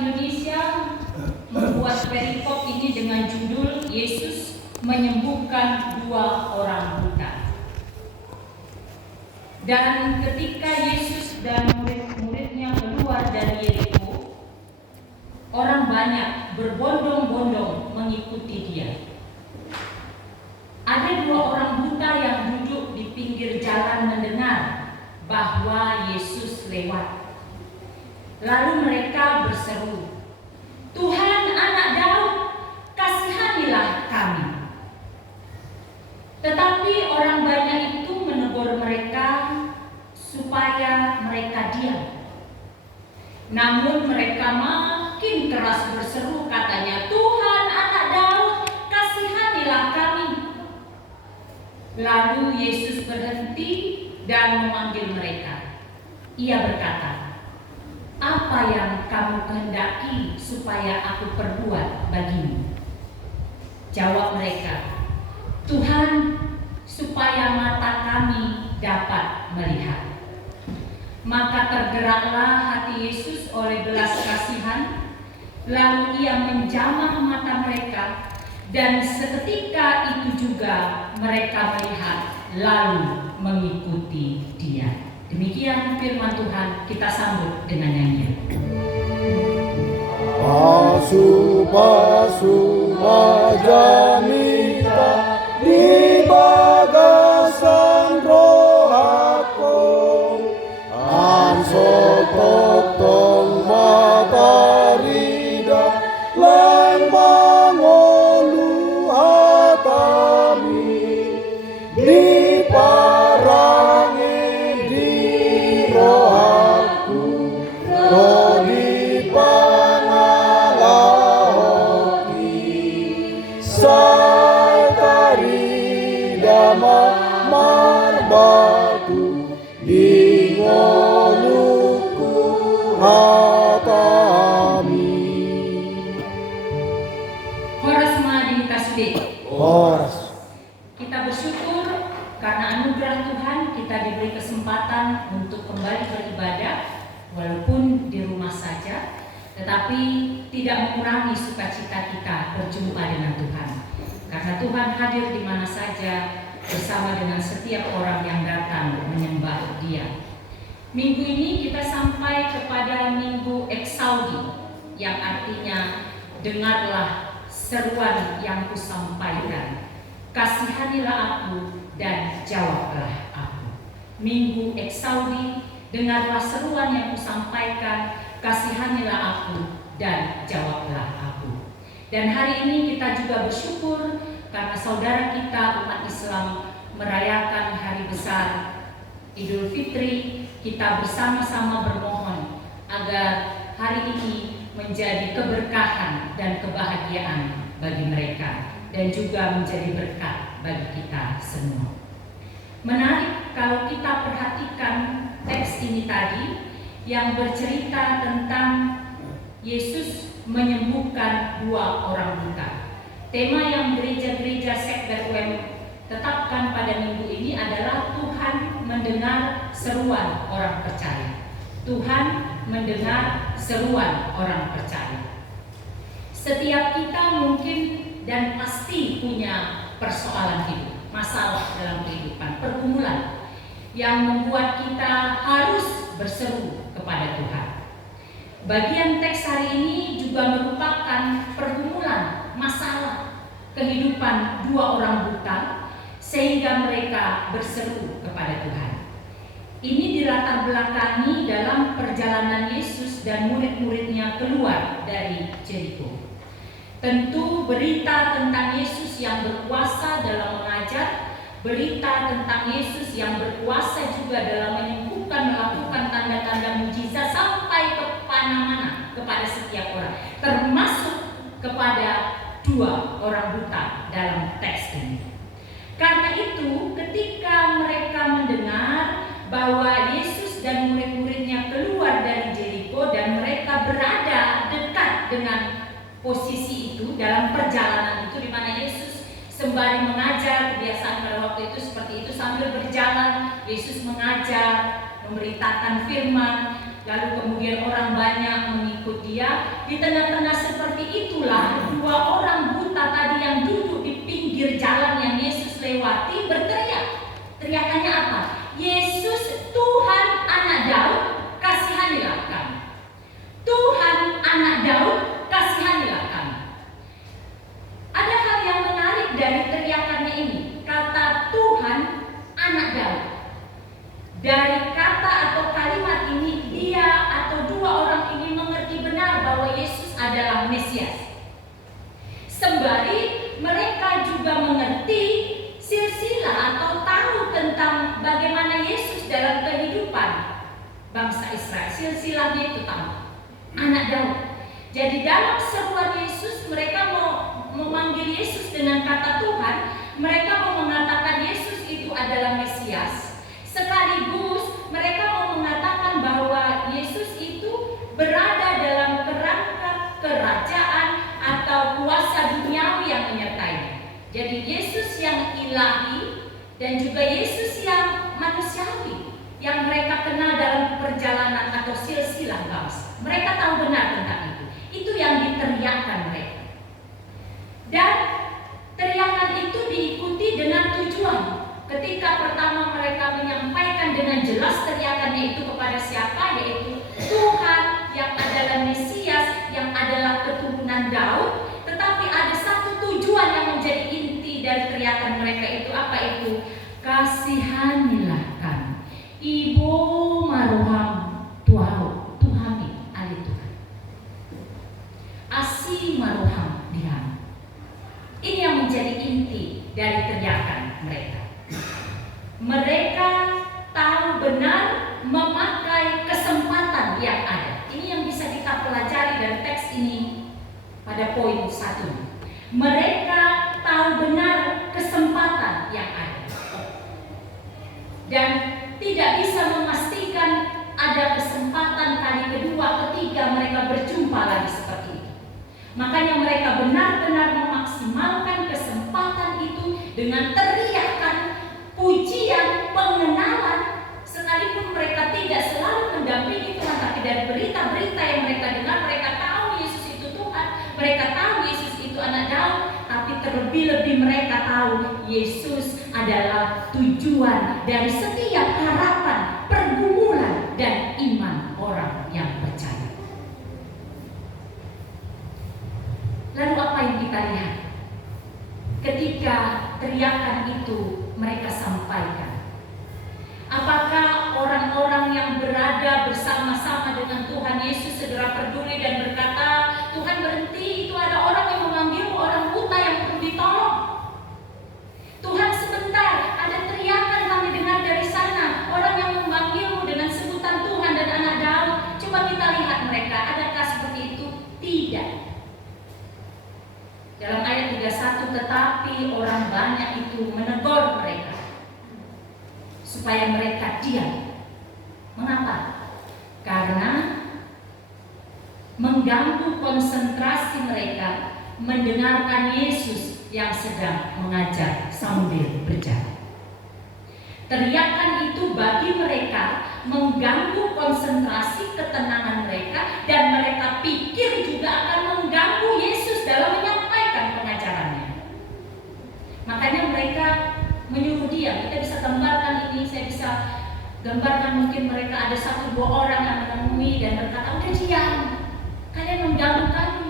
Indonesia membuat perikop ini dengan judul Yesus menyembuhkan 2 orang buta. Dan ketika Yesus dan murid-muridnya keluar dari Yeriko, orang banyak berbondong-bondong mengikuti dia. Ada 2 orang buta yang duduk di pinggir jalan mendengar bahwa Yesus lewat. Lalu mereka berseru, "Tuhan, Anak Daud, kasihanilah kami." Tetapi orang banyak itu menegur mereka supaya mereka diam. Namun mereka makin keras berseru, katanya, "Tuhan, Anak Daud, kasihanilah kami." Lalu Yesus berhenti dan memanggil mereka. Ia berkata, "Apa yang kamu kehendaki supaya aku perbuat bagimu?" Jawab mereka, "Tuhan, supaya mata kami dapat melihat." Maka tergeraklah hati Yesus oleh belas kasihan, lalu ia menjamah mata mereka, dan seketika itu juga mereka melihat lalu mengikuti dia. Demikian firman Tuhan, kita sambut dengan nyanyian. Pasu pasu majamita di bagasan rohaku, ansotok tong matarida lan mangolu hatami di parangi di rohaku rodi pangalahoki saitari dama marbatu di ngoluku hatami. Horas Madi Kasudek. Horas. Kita bersyukur karena anugerah Tuhan kita diberi kesempatan untuk kembali beribadah walaupun di rumah saja, tetapi tidak mengurangi sukacita kita berjumpa dengan Tuhan. Karena Tuhan hadir di mana saja bersama dengan setiap orang yang datang menyembah Dia. Minggu ini kita sampai kepada Minggu Eksaudi, yang artinya dengarlah seruan yang kusampaikan, kasihanilah aku dan jawablah aku. Minggu Eksaudi, dengarlah seruan yang kusampaikan, kasihanilah aku dan jawablah aku. Dan hari ini kita juga bersyukur karena saudara kita umat Islam merayakan hari besar Idul Fitri. Kita bersama-sama bermohon agar hari ini menjadi keberkahan dan kebahagiaan bagi mereka dan juga menjadi berkat bagi kita semua. Menarik kalau kita perhatikan teks ini tadi yang bercerita tentang Yesus menyembuhkan 2 orang buta. Tema yang gereja-gereja Sekber UM tetapkan pada minggu ini adalah Tuhan mendengar seruan orang percaya. Tuhan mendengar seruan orang percaya. Setiap kita mungkin dan pasti punya persoalan hidup, masalah dalam kehidupan, pergumulan yang membuat kita harus berseru kepada Tuhan. Bagian teks hari ini juga merupakan pergumulan, masalah kehidupan 2 orang buta sehingga mereka berseru kepada Tuhan. Ini dilatar belakangi dalam perjalanan Yesus dan murid-muridnya keluar dari Yeriko. Tentu berita tentang Yesus yang berkuasa dalam mengajar, berita tentang Yesus yang berkuasa juga dalam menyembuhkan, melakukan tanda-tanda mujizat sampai ke mana-mana kepada setiap orang, termasuk kepada 2 orang buta dalam teks ini. Karena itu, ketika mereka mendengar bahwa Yesus dan murid-muridnya keluar dari Yeriko dan mereka berada dekat dengan posisi itu dalam perjalanan itu, di mana Yesus sembari mengajar, kebiasaan pada waktu itu seperti itu, sambil berjalan Yesus mengajar, memberitakan firman, lalu kemudian orang banyak mengikut dia. Di tengah-tengah seperti itulah dua orang buta tadi yang duduk di pinggir jalan yang Yesus lewati berteriak. Teriakannya apa? Yesus, Tuhan Anak Daud, kasihanilah kami. Tuhan Anak Daud, kasihanilah kami. Ada hal yang menarik dari teriakannya ini. Kata Tuhan Anak Daud. Dari kata atau kalimat ini, dia atau dua orang ini mengerti benar bahwa Yesus adalah Mesias. Sembari mereka juga mengerti silsilah atau tahu tentang bagaimana Yesus dalam kehidupan bangsa Israel. Silsilahnya itu tahu. Anak Daud. Jadi dalam seruan Yesus, mereka mau memanggil Yesus dengan kata Tuhan. Mereka mau mengatakan Yesus itu adalah Mesias. Sekaligus mereka mau mengatakan bahwa Yesus itu berada dalam kerangka kerajaan atau kuasa duniawi yang menyertainya. Jadi Yesus yang ilahi dan juga Yesus yang manusiawi yang mereka kenal dalam perjalanan atau silsilah bangsa. Mereka tahu benar tentang itu. Itu yang diteriakkan mereka. Dan teriakan itu diikuti dengan tujuan. Ketika pertama mereka menyampaikan dengan jelas teriakannya itu kepada siapa, yaitu Tuhan yang adalah Mesias, yang adalah keturunan Daud. Tetapi ada satu tujuan yang menjadi inti dari teriakan mereka itu. Apa itu? Kasihanilah kami. Ibu maruham Tuhami ali Tuhan. Asi maruham dihan. Ini yang menjadi inti dari teriakan mereka. Mereka tahu benar memakai kesempatan yang ada. Ini yang bisa kita pelajari dari teks ini pada poin 1. Mereka tahu benar kesempatan yang ada. Dan tidak bisa memastikan ada kesempatan kali kedua, ketiga mereka berjumpa lagi seperti itu. Makanya mereka benar-benar memaksimalkan kesempatan itu dengan teriakan pujian, pengenalan, sekalipun mereka tidak selalu mendampingi Tuhan, tapi dari berita-berita yang mereka dengar, mereka tahu Yesus itu Tuhan, mereka tahu Yesus itu Anak Daud, tapi terlebih-lebih mereka tahu Yesus adalah tujuan dari setiap harapan, pergumulan, dan iman orang yang percaya. Lalu apa yang kita lihat? Ketika teriakan itu mereka sampaikan, apakah orang-orang yang berada bersama-sama dengan Tuhan Yesus segera peduli dan berkata, Tuhan berhenti, itu ada orang yang memanggil, orang buta yang perlu ditolong. Tuhan sebentar, ada teriakan kami dengar dari sana, orang yang memanggilmu dengan sebutan Tuhan dan Anak Daud. Coba kita lihat mereka, adakah seperti itu? Tidak. Dalam ayat 31, tetapi orang banyak itu menegur mereka supaya mereka diam. Mengapa? Karena mengganggu konsentrasi mereka mendengarkan Yesus yang sedang mengajar sambil berjalan. Teriakan itu bagi mereka mengganggu konsentrasi ketenangan mereka, dan mereka pikir juga akan mengganggu Yesus dalam menyampaikan pengajarannya. Makanya mereka menyuruh dia. Kita bisa gambarkan ini, saya bisa gambarkan mungkin mereka ada 1-2 orang yang menemui dan berkata, udah diam, kalian mengganggu kami.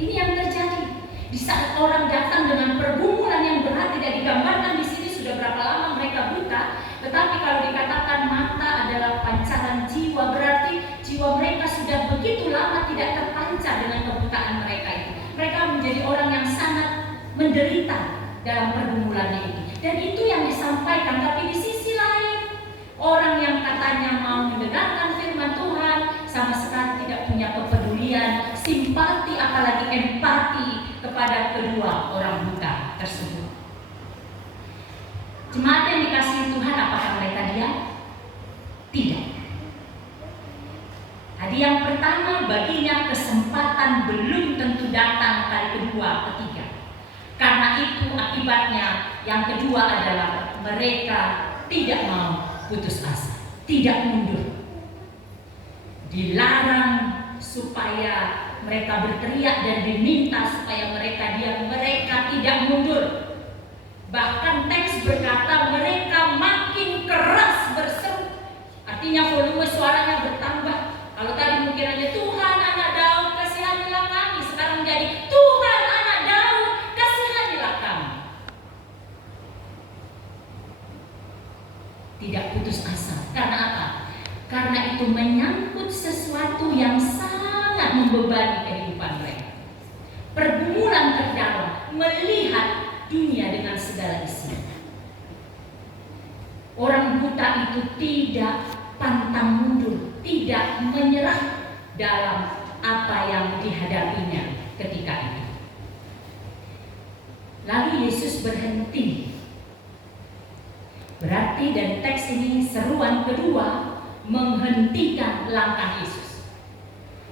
Ini yang terjadi di saat orang datang dengan pergumulan yang berat. Tidak digambarkan di sini sudah berapa lama mereka buta, tetapi kalau dikatakan mata adalah pancaran jiwa, berarti jiwa mereka sudah begitu lama tidak terpancar dengan kebutaan mereka itu. Mereka menjadi orang yang sangat menderita dalam pergumulannya ini. Dan itu yang disampaikan. Tapi di sisi lain, orang yang katanya mau mendengarkan firman Tuhan sama sekali tidak punya kepedulian, simpati, apalagi empati kepada kedua orang buta tersebut. Jemaat yang dikasihi Tuhan, apakah mereka diam? Tidak. Tadi yang pertama, baginya kesempatan belum tentu datang kali kedua, ketiga. Karena itu akibatnya yang kedua adalah mereka tidak mau putus asa. tidak mundur. Dilarang supaya mereka berteriak dan diminta supaya mereka diam. Mereka tidak mundur. Bahkan teks berkata mereka makin keras berseru. Artinya volume suaranya bertambah. Kalau tadi mungkin hanya Tuhan anak Daud kasihanilah kami, sekarang menjadi Tuhan anak Daud kasihanilah kami. Tidak putus asa. Karena apa? Karena itu menyangkut sesuatu yang sangat membebani kehidupan mereka. Pergumulan terdalam melihat dunia dengan segala isinya. Orang buta itu tidak pantang mundur, tidak menyerah dalam apa yang dihadapinya ketika itu. Lalu Yesus berhenti. Berarti dari teks ini seruan kedua menghentikan langkah Yesus.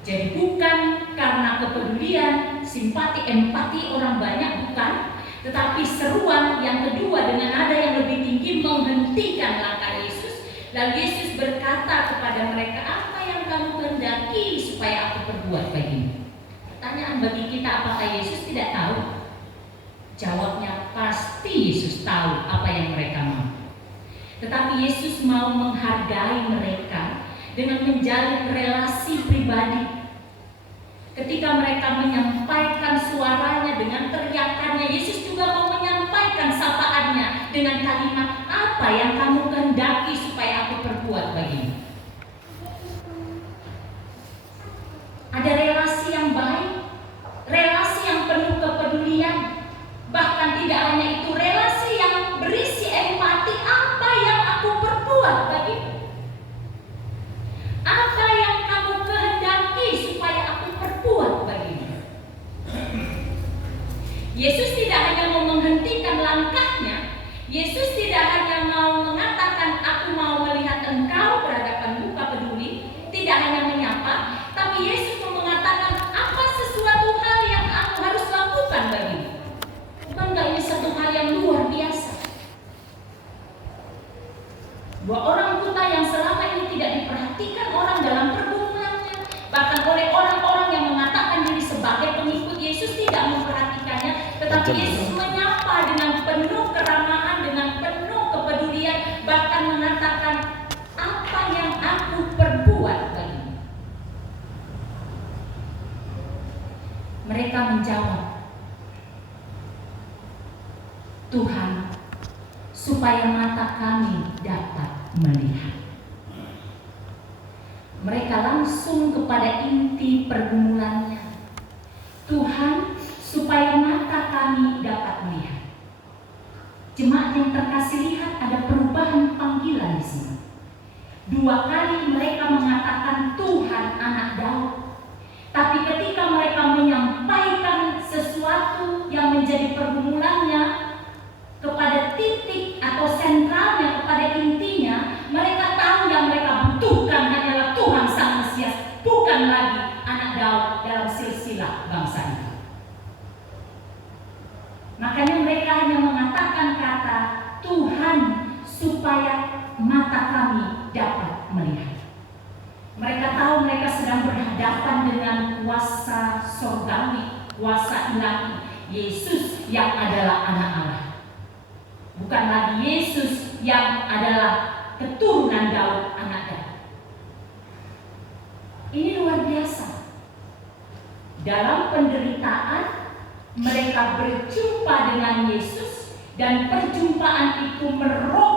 Jadi bukan karena kepedulian, simpati, empati orang banyak, bukan. Tetapi seruan yang kedua dengan nada yang lebih tinggi menghentikan langkah Yesus. Lalu Yesus berkata kepada mereka, apa yang kamu kehendaki supaya aku perbuat bagimu? Pertanyaan bagi kita, apakah Yesus tidak tahu? Jawabnya pasti Yesus tahu apa yang mereka mau. Tetapi Yesus mau menghargai mereka dengan menjalin relasi pribadi. Ketika mereka menyampaikan suaranya dengan teriakannya, Yesus juga mau menyampaikan sapaannya dengan kalimat, apa yang kamu kehendaki supaya aku perbuat bagimu? Ada relasi yang baik, relasi yang penuh kepedulian. Bahkan tidak hanya itu, relasi yang berisi empati. Apa yang aku perbuat bagimu? Apa yang kamu kehendaki supaya aku perbuat bagimu? Yesus tidak hanya mau menghentikan langkahnya. Yesus tidak hanya mau mengatakan aku mau melihat engkau berhadapan muka peduli. Tidak hanya menyapa, tapi Yesus mau mengatakan apa sesuatu hal yang aku harus lakukan bagimu. Bukankah ini satu hal yang luar biasa? Dua orang buta yang selama ini tidak diperhatikan orang dalam pergumulannya, bahkan oleh orang-orang yang mengatakan diri sebagai pengikut Yesus tidak memperhatikannya, tetapi Yesus menyapa dengan penuh keramahan, dengan penuh kepedulian, bahkan mengatakan apa yang aku perbuat bagimu. Mereka menjawab, Tuhan, supaya mata kami dapat melihat. Mereka langsung kepada inti pergumulannya. Tuhan, supaya mata kami dapat melihat. Jemaat yang terkasih, lihat ada perubahan panggilan di sini. Dua kali mereka mengatakan Tuhan anak Daud. Tapi ketika mereka menyampaikan sesuatu yang menjadi pergumulannya kepada titik atau sentralnya, kepada intinya, mereka tahu yang mereka butuhkan hanyalah Tuhan Sang Mesias, bukan lagi anak Daud dalam silsilah bangsa itu. Makanya mereka hanya mengatakan kata Tuhan supaya mata kami dapat melihat. Mereka tahu mereka sedang berhadapan dengan kuasa surgawi, kuasa ilahi, Yesus yang adalah anak Allah. Bukan lagi Yesus yang adalah keturunan Daud, anak Daud. Ini luar biasa. Dalam penderitaan mereka berjumpa dengan Yesus, dan perjumpaan itu merubah